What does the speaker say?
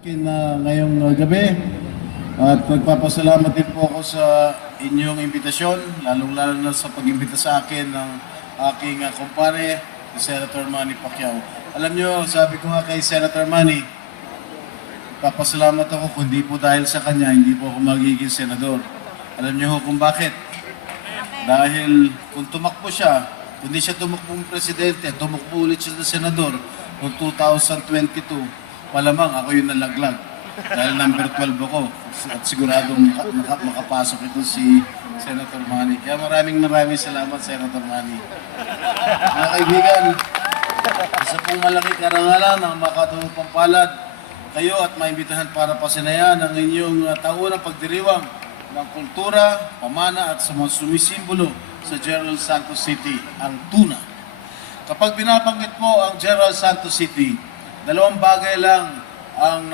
Ngayong gabi at nagpapasalamat din po ako sa inyong imbitasyon, lalong-lalo na sa pag-imbita sa akin ng aking kumpare, si Senator Manny Pacquiao. Alam nyo, sabi ko nga kay Senator Manny, papasalamat ako kundi po dahil sa kanya, hindi po ako magiging senador. Alam nyo kung bakit? Dahil kung tumakbo siya, kundi siya tumakbong presidente, tumakbo ulit siya na senador noong 2022, malamang ako yung nalaglag. Dahil number 12 ako at siguradong makapasok ito si Senator Manny. Kaya maraming salamat, Senator Manny. Mga kaibigan, isa pong malaki karangalan ng makatulong palad kayo at maimbitahan para pasinayan ang inyong taunang pagdiriwang ng kultura, pamana at sa mga sumisimbolo sa General Santos City, ang tuna. Kapag binabanggit po ang General Santos City, dalawang bagay lang ang